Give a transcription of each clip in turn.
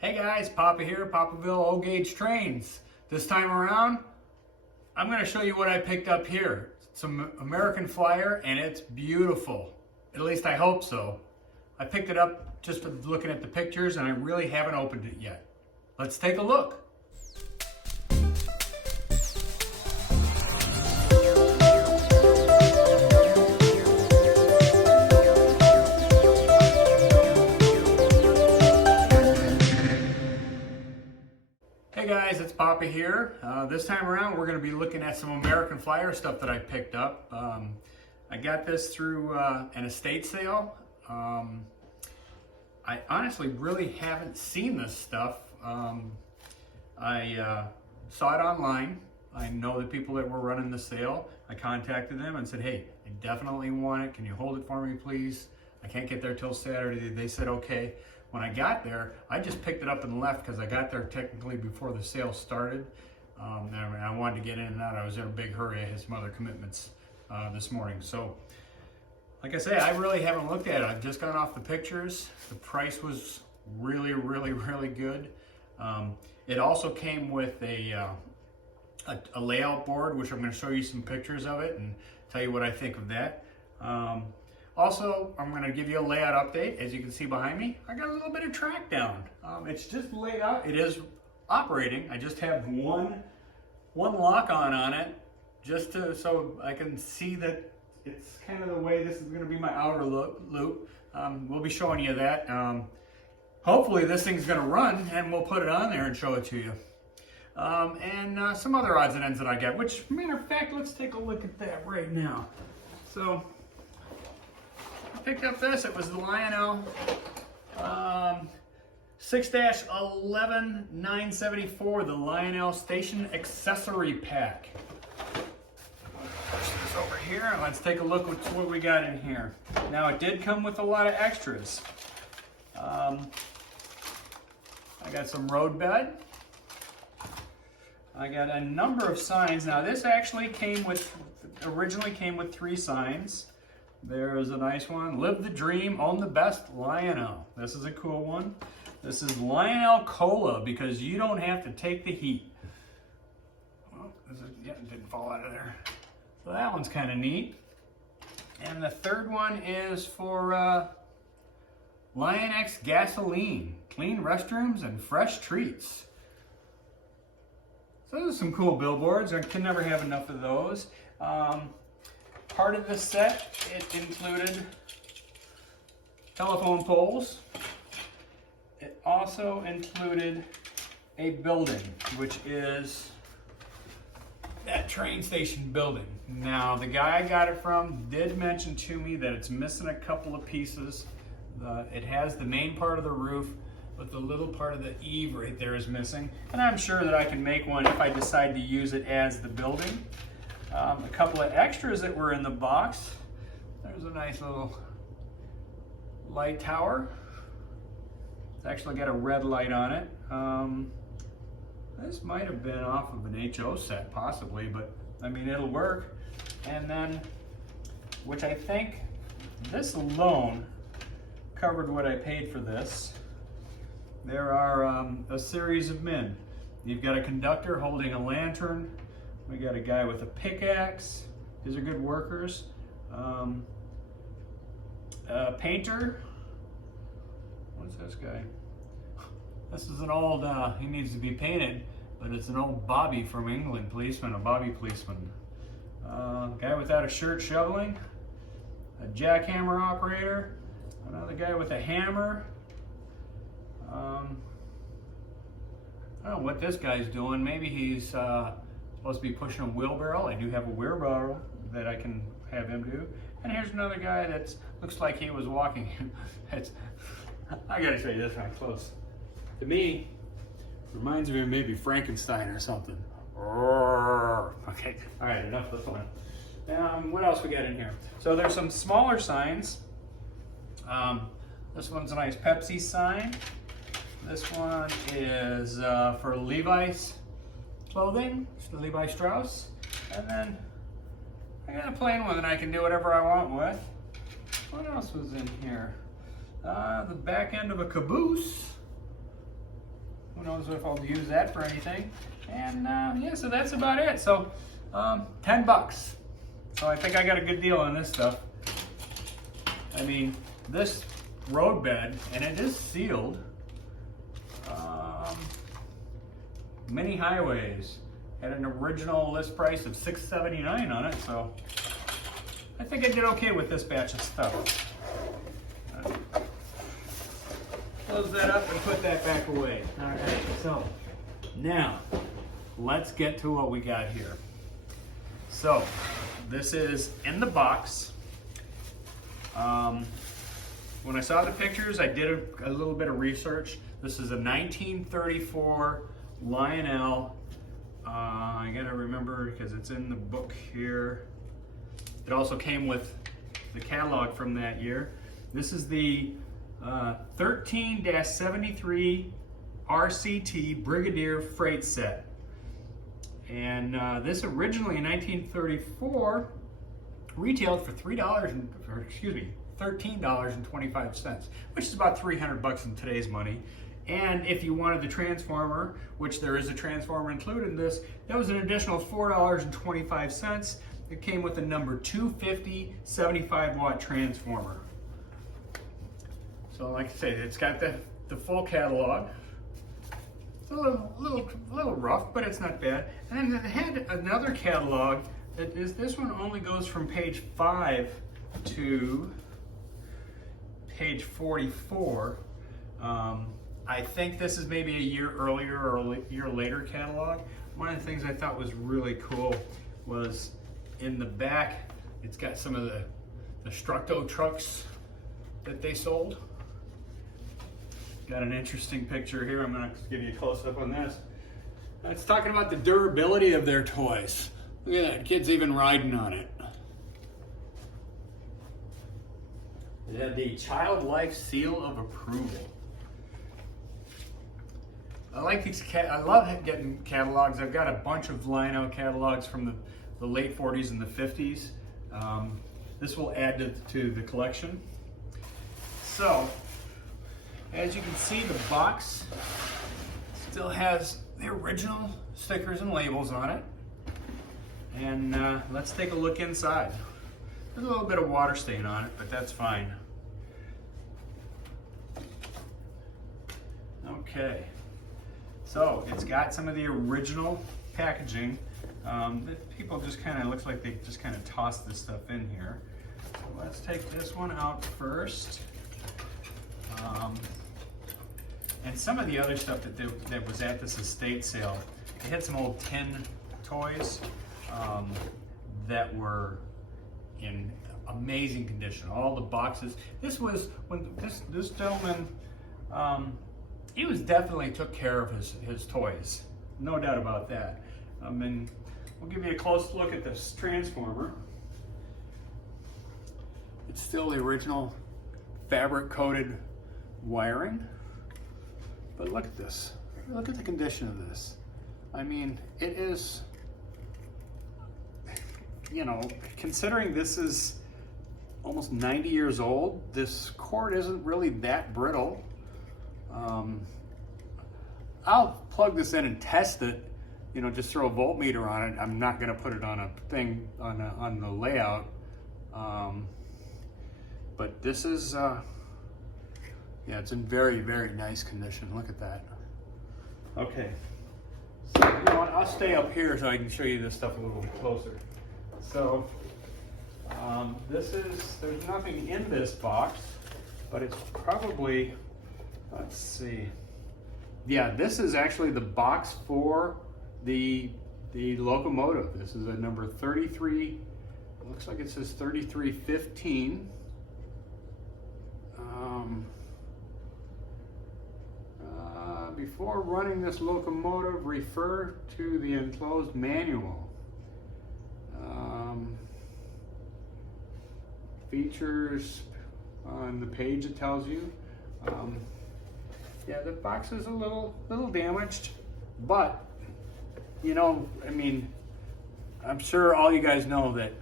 Hey guys, Papa here, Papaville Old Gauge Trains. This time around, I'm going to show you what I picked up here. It's some American Flyer and it's beautiful. At least I hope so. I picked it up just looking at the pictures and I really haven't opened it yet. Let's take a look. Hey guys, it's Papa here. This time around we're going to be looking at some American Flyer stuff that I picked up. I got this through an estate sale. I honestly really haven't seen this stuff. I saw it online. I know the people that were running the sale. I contacted them and said, hey, I definitely want it. Can you hold it for me, please? I can't get there till Saturday. They said, okay. When I got there, I just picked it up and left because I got there technically before the sale started. And I wanted to get in and out. I was in a big hurry. I had some other commitments this morning. So, like I say, I really haven't looked at it. I've just gone off the pictures. The price was really, really, really good. It also came with a layout board, which I'm going to show you some pictures of it and tell you what I think of that. Also, I'm going to give you a layout update. As you can see behind me, I got a little bit of track down. It's just laid out. It is operating. I just have one lock on it, just so I can see that it's kind of the way this is going to be my outer loop. We'll be showing you that. Hopefully this thing's going to run, and we'll put it on there and show it to you. And some other odds and ends that I got. Which, matter of fact, let's take a look at that right now. So, I picked up this. It was the Lionel 6-11-974, the Lionel Station Accessory Pack. Push this over here and let's take a look at what we got in here. Now, it did come with a lot of extras. I got some road bed. I got a number of signs. Now, this actually originally came with 3 signs. There's a nice one. Live the dream, own the best, Lionel. This is a cool one. This is Lionel Cola because you don't have to take the heat. Well, it didn't fall out of there. So that one's kind of neat. And the third one is for Lion X Gasoline. Clean restrooms and fresh treats. So those are some cool billboards. I can never have enough of those. Part of this set, it included telephone poles. It also included a building, which is that train station building. Now, the guy I got it from did mention to me that it's missing a couple of pieces. It has the main part of the roof, but the little part of the eave right there is missing. And I'm sure that I can make one if I decide to use it as the building. A couple of extras that were in the box. There's a nice little light tower. It's actually got a red light on it. This might have been off of an HO set possibly, but I mean, it'll work. And then, which I think this alone covered what I paid for this. There are a series of men. You've got a conductor holding a lantern. We got a guy with a pickaxe. These are good workers. A painter. What's this guy? This is an old, he needs to be painted, but it's an old Bobby from England policeman, a Bobby policeman. Guy without a shirt shoveling. A jackhammer operator. Another guy with a hammer. I don't know what this guy's doing. Maybe he's supposed to be pushing a wheelbarrow. I do have a wheelbarrow that I can have him do. And here's another guy that looks like he was walking. I gotta show you this one close. To me, reminds me of maybe Frankenstein or something. Okay, all right, enough of this one. What else we got in here? So there's some smaller signs. This one's a nice Pepsi sign. This one is for Levi's clothing, it's the Levi Strauss. And then I got a plain one that I can do whatever I want with. What else was in here? The back end of a Caboose. knows if I'll use that for anything. And yeah, so that's about it. So 10 bucks. So I think I got a good deal on this stuff. I mean, this road bed, and it is sealed. Mini Highways had an original list price of $6.79 on it, so I think I did okay with this batch of stuff. Close that up and put that back away. All right, so now let's get to what we got here. So this is in the box. When I saw the pictures, I did a little bit of research. This is a 1934 Lionel. I gotta remember because it's in the book here. It also came with the catalog from that year. This is the 13-73 RCT Brigadier Freight Set. And this originally in 1934 retailed for $13.25, which is about 300 bucks in today's money. And if you wanted the transformer, which there is a transformer included in this, that was an additional $4.25. It came with a number 250 75-watt transformer. So like I say, it's got the full catalog. It's a little rough, but it's not bad. And then it had another catalog that is, this one only goes from page 5 to page 44. I think this is maybe a year earlier or a year later catalog. One of the things I thought was really cool was in the back, it's got some of the Structo trucks that they sold. Got an interesting picture here. I'm going to give you a close-up on this. It's talking about the durability of their toys. Look at that, kid's even riding on it. They had the Child Life Seal of Approval. I like these, I love getting catalogs. I've got a bunch of Lionel catalogs from the late 40s and the 50s. This will add to the collection. So, as you can see, the box still has the original stickers and labels on it. And let's take a look inside. There's a little bit of water stain on it, but that's fine. Okay, so it's got some of the original packaging. People just kind of, looks like they just kind of tossed this stuff in here. So let's take this one out first. And some of the other stuff that was at this estate sale, they had some old tin toys that were in amazing condition. All the boxes. This was when this gentleman, he was definitely took care of his toys, no doubt about that. And we'll give you a close look at this transformer. It's still the original fabric coated wiring, but look at this. Look at the condition of this. I mean, it is, you know, considering this is almost 90 years old, this cord isn't really that brittle. I'll plug this in and test it, you know, just throw a voltmeter on it. I'm not going to put it on a thing on the layout. But this is, yeah, it's in very, very nice condition. Look at that. Okay. So, you know what, I'll stay up here so I can show you this stuff a little bit closer. So, there's nothing in this box, but it's probably, let's see. Yeah, this is actually the box for the locomotive. This is a number 33, looks like it says 3315. Before running this locomotive, refer to the enclosed manual. Features on the page, it tells you. Yeah, the box is a little damaged, but you know, I mean, I'm sure all you guys know that,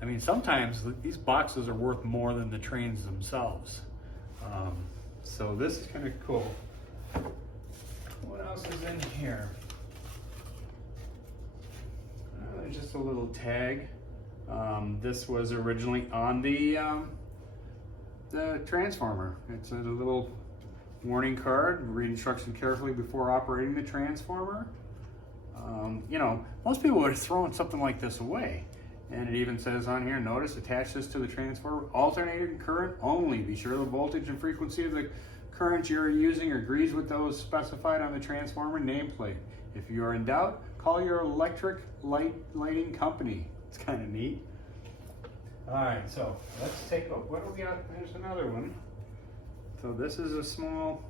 I mean, sometimes these boxes are worth more than the trains themselves. So this is kind of cool. What else is in here? There's just a little tag. This was originally on the transformer. It's a little warning card. Read instructions carefully before operating the transformer. You know, most people would have thrown something like this away. And it even says on here, notice, attach this to the transformer. Alternating current only. Be sure the voltage and frequency of the current you're using agrees with those specified on the transformer nameplate. If you are in doubt, call your electric lighting company. It's kind of neat. All right, so let's take a, what do we got? There's another one. So this is a small,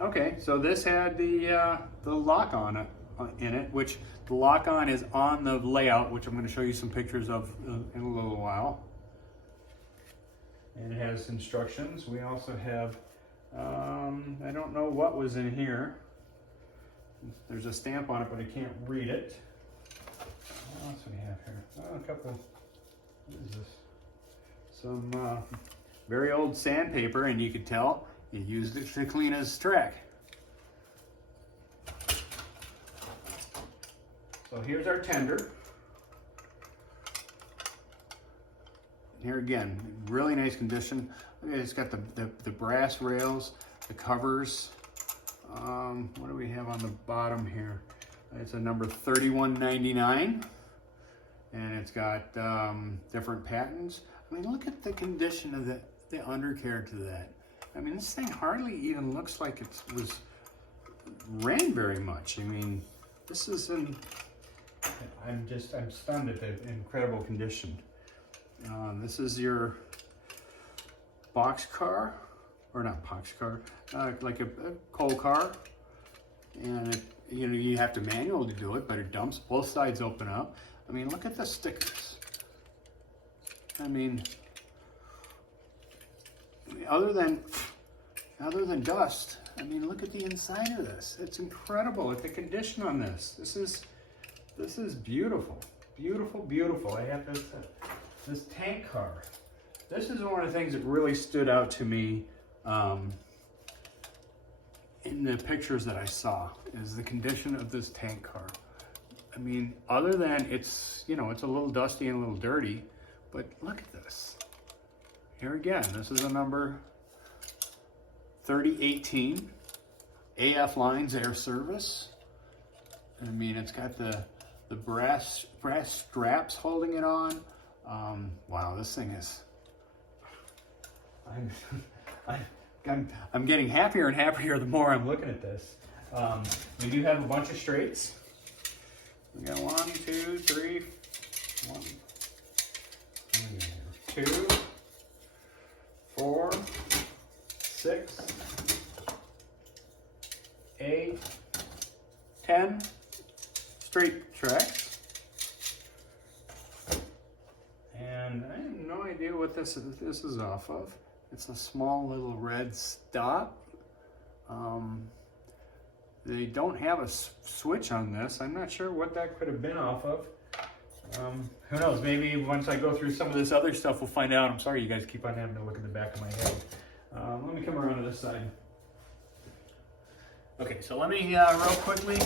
okay, so this had the lock on it, in it, which the lock on is on the layout, which I'm going to show you some pictures of in a little while. And it has instructions. We also have, I don't know what was in here. There's a stamp on it, but I can't read it. What else do we have here? Oh, a couple, what is this? Some very old sandpaper, and you could tell you used it to clean his track. So here's our tender. Here again, really nice condition. It's got the brass rails, the covers. What do we have on the bottom here? It's a number 3199, and it's got different patents. I mean, look at the condition of the undercarriage to that. I mean, this thing hardly even looks like it ran very much. I mean, this is I'm stunned at the incredible condition. This is your box car, or not box car, like a coal car, and you have to manually do it, but it dumps. Both sides open up. I mean, look at the stickers. I mean, other than dust, I mean, look at the inside of this. It's incredible at the condition on this. This is beautiful, beautiful, beautiful. I have this tank car. This is one of the things that really stood out to me in the pictures that I saw, is the condition of this tank car. I mean, other than it's, it's a little dusty and a little dirty, but look at this. Here again, this is a number 3018, AF Lines Air Service. I mean, it's got the brass straps holding it on. Wow, this thing is, I'm getting happier and happier the more I'm looking at this. We do have a bunch of straights. We got 1, 2, 3, 1, 2, 4, 6, 8, 10 straight tracks. And I have no idea what this is off of. It's a small little red stop. They don't have a switch on this. I'm not sure what that could have been off of. Who knows, maybe once I go through some of this other stuff, we'll find out. I'm sorry you guys keep on having to look at the back of my head. Let me come around to this side. Okay, so let me real quickly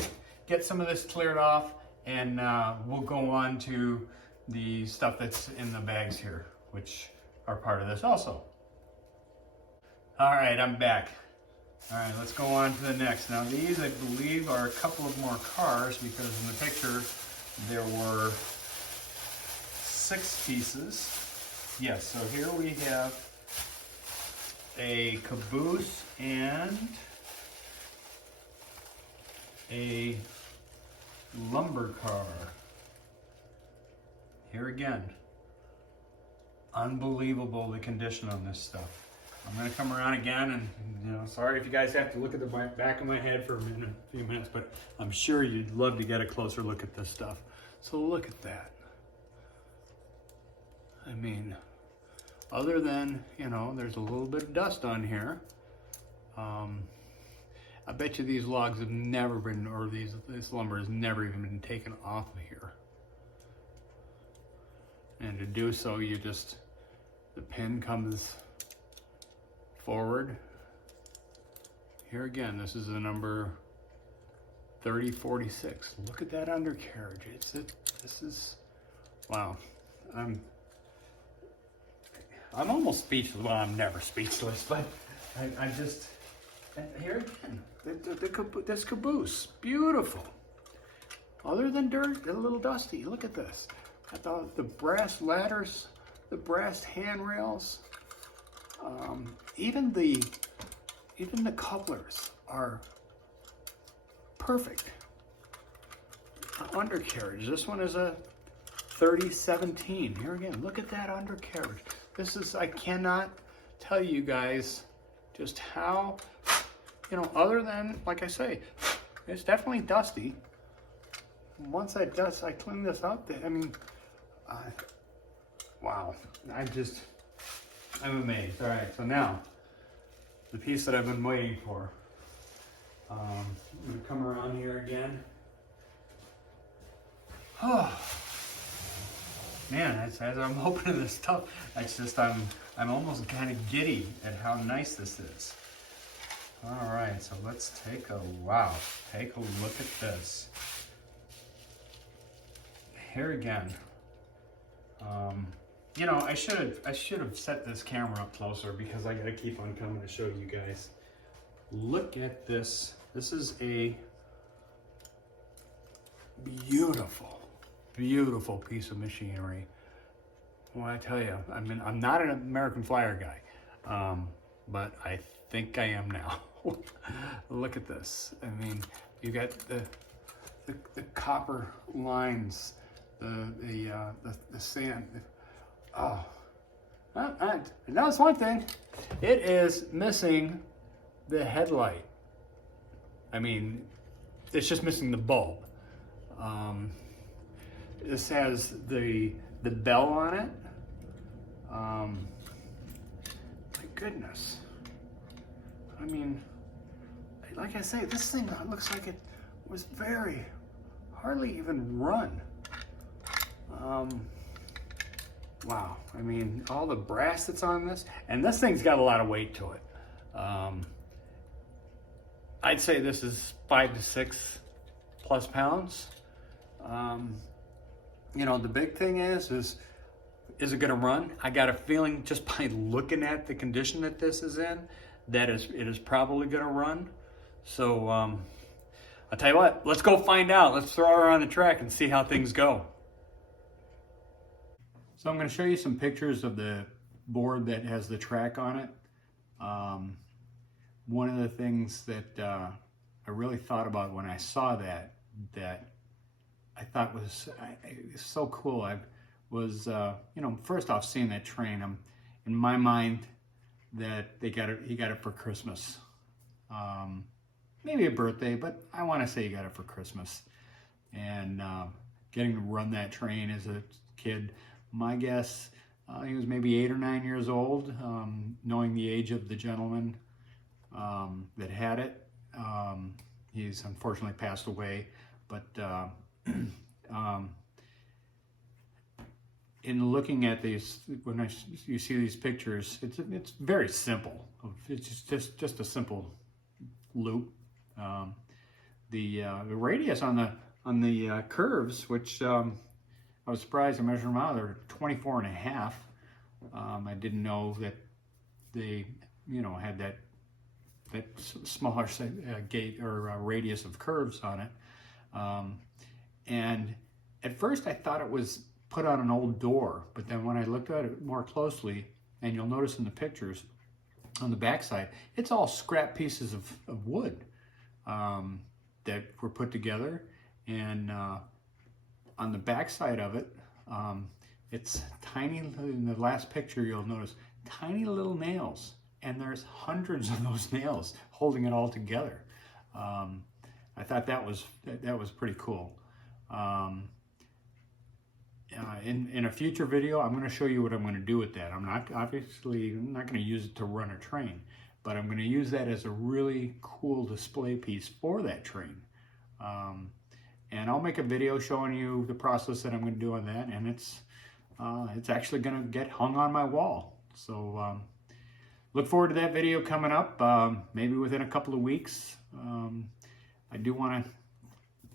get some of this cleared off, and we'll go on to the stuff that's in the bags here, which are part of this also. All right, I'm back. All right, let's go on to the next. Now these, I believe, are a couple of more cars, because in the picture there were 6 pieces. Yes, so here we have a Caboose and a lumber car. Here again, unbelievable the condition on this stuff. I'm going to come around again, and sorry if you guys have to look at the back of my head for a few minutes, but I'm sure you'd love to get a closer look at this stuff. So look at that. I mean, other than, there's a little bit of dust on here. I bet you these logs have never been, or this lumber has never even been taken off of here. And to do so, the pin comes forward here again, this is the number 3046. Look at that undercarriage. This is, wow. I'm almost speechless. Well, I'm never speechless, but I just, and here again, this Caboose, beautiful. Other than dirt, a little dusty. Look at this. The brass ladders, the brass handrails, even the couplers are perfect. Undercarriage. This one is a 3017. Here again, look at that undercarriage. This is, I cannot tell you guys just how, other than, like I say, it's definitely dusty. Once I clean this up, I mean, wow. I'm amazed. All right, so now, the piece that I've been waiting for. I'm gonna come around here again. Oh, man, as I'm opening this stuff, it's just, I'm almost kind of giddy at how nice this is. All right, so let's take a look at this. Here again, I should have set this camera up closer because I gotta keep on coming to show you guys. Look at this. This is a beautiful piece of machinery. Well, I tell you, I'm not an American Flyer guy, but I think I am now. Look at this. I mean, you got the copper lines, the sand. Oh, now it's one thing. It is missing the headlight. I mean, it's just missing the bulb. This has the bell on it. My goodness. I mean, like I say, this thing looks like it was hardly even run. Wow. I mean, all the brass that's on this, and this thing's got a lot of weight to it. I'd say this is 5 to 6 plus pounds. The big thing is it gonna run? I got a feeling just by looking at the condition that this is in, it is probably gonna run. So I'll tell you what, let's go find out. Let's throw her on the track and see how things go. So I'm gonna show you some pictures of the board that has the track on it. One of the things that I really thought about when I saw that I thought was so cool. I was, first off, seeing that train, in my mind that he got it for Christmas. Maybe a birthday, but I want to say he got it for Christmas. And getting to run that train as a kid, my guess, he was maybe 8 or 9 years old, knowing the age of the gentleman that had it. He's unfortunately passed away, but in looking at these, when you see these pictures, it's very simple. It's just a simple loop. The radius on the curves, which I was surprised to measure them out, they're 24 and a half. I didn't know that they, had that smaller gate or radius of curves on it. And at first I thought it was put on an old door, but then when I looked at it more closely, and you'll notice in the pictures on the backside, it's all scrap pieces of wood that were put together. And on the backside of it, it's tiny. In the last picture, you'll notice tiny little nails, and there's hundreds of those nails holding it all together. I thought that was pretty cool. In a future video, I'm going to show you what I'm going to do with that. I'm not going to use it to run a train, but I'm going to use that as a really cool display piece for that train. And I'll make a video showing you the process that I'm going to do on that, and it's actually going to get hung on my wall. So look forward to that video coming up, maybe within a couple of weeks. I do want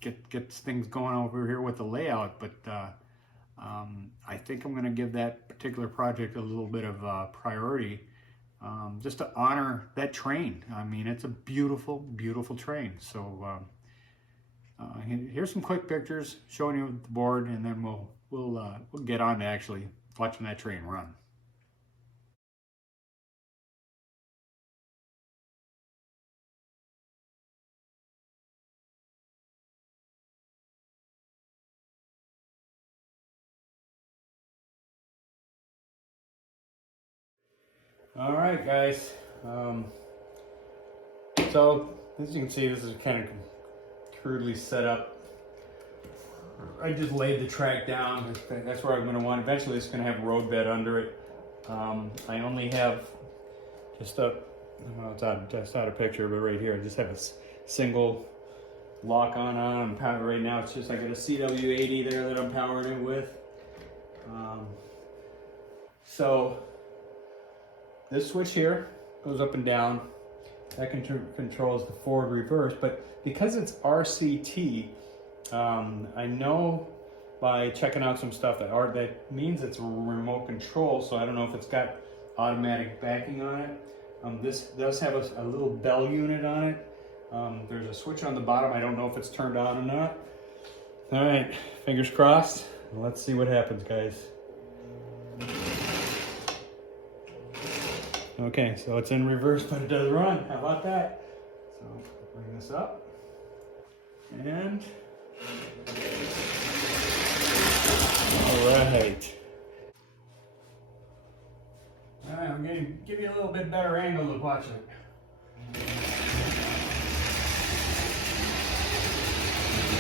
to get things going over here with the layout, but I think I'm going to give that particular project a little bit of priority, just to honor that train. I mean, it's a beautiful, beautiful train. So here's some quick pictures showing you the board, and then we'll get on to actually watching that train run. All right, guys. So as you can see, this is kind of crudely set up. I just laid the track down. That's where I'm going to want. Eventually, it's going to have a road bed under it. I only have just a, well, it's not a picture, but right here, I just have a single lock on power. Right now, it's just I got a CW80 there that I'm powering it with. So this switch here goes up and down. That controls the forward reverse, but because it's RCT, I know by checking out some stuff that means it's a remote control, so I don't know if it's got automatic backing on it. This does have a little bell unit on it. There's a switch on the bottom. I don't know if it's turned on or not. All right, fingers crossed. Let's see what happens, guys. Okay, so it's in reverse, but it does run. How about that? So bring this up. And all right. All right, I'm going to give you a little bit better angle to watch it.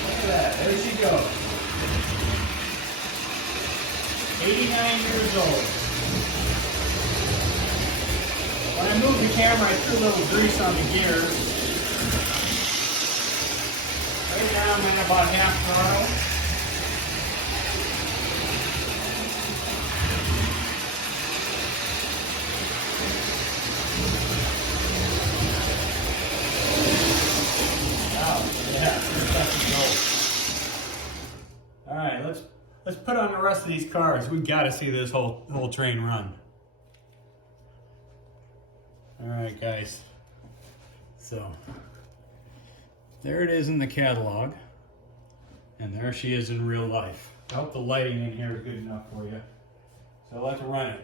Look at that. There she goes. 89 years old. When I moved the camera, I threw a little grease on the gears. Right now I'm at about half throttle. Wow, yeah, that's go. All right, let's put on the rest of these cars. We got to see this whole train run. All right, guys, so there it is in the catalog, and there she is in real life. I hope the lighting in here is good enough for you. So let's run it.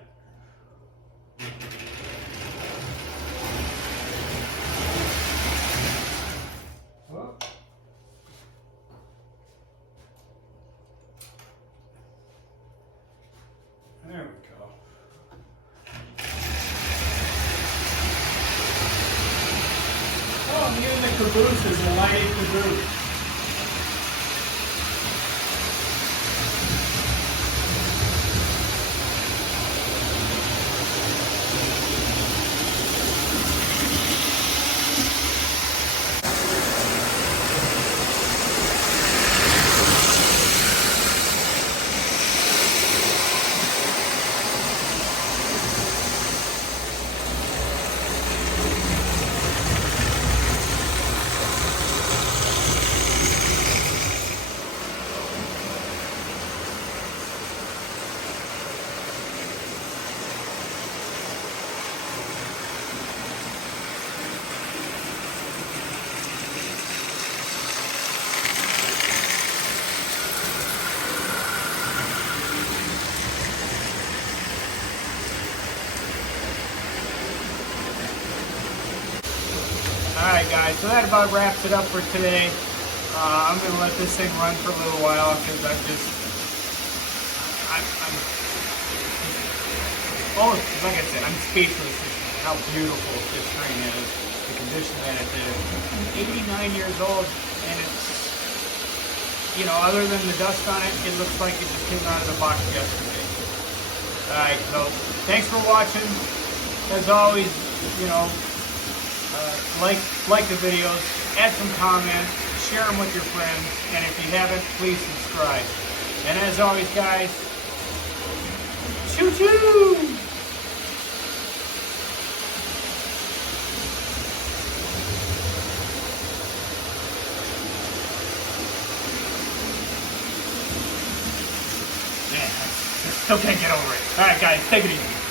Whoa. There we go. I'm using the Caboose as a lighted Caboose. Alright guys, so that about wraps it up for today. I'm going to let this thing run for a little while because I'm like I said, I'm speechless at how beautiful this train is, the condition that it's in. It's 89 years old, and it's, you know, other than the dust on it, it looks like it just came out of the box yesterday. Alright, so thanks for watching. As always, you know, like the videos, add some comments, share them with your friends, and if you haven't, please subscribe. And as always, guys, choo-choo! man, I still can't get over it. All right, guys, take it easy.